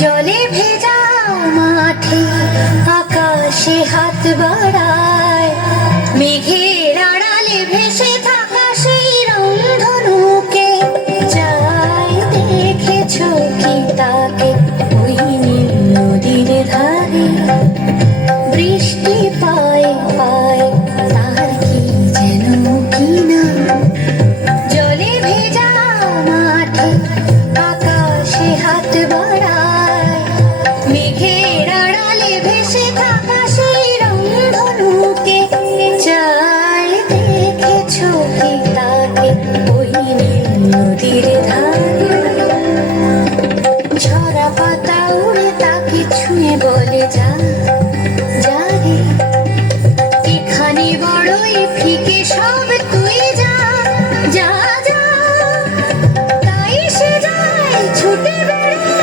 জলে ভেজা মাঠে আকাশে হাত বাড়ায়, মেঘের আড়ালে ভেসে থাকা সেই রংধনুকে যাই দেখেছো কি তাকে ওই নীল নদীর ধারে? বৃষ্টি পায় পায় তার কি যেন কি নাম, জলে ভেজা মাঠে আকাশে হাত বাড়ায়, মেঘের আড়ালে ভেসে থাকা সেই রংধনুকে যাই দেখেছো কি তাকে ওই নীল নদীর ধারে? ঝরা পাতা উড়ে তাকে ছুঁয়ে বলে যা যা রে, এখানে বড়ই ফিকে সব তুই যা যা যা। তাই সে যায় ছুটে বেড়ায়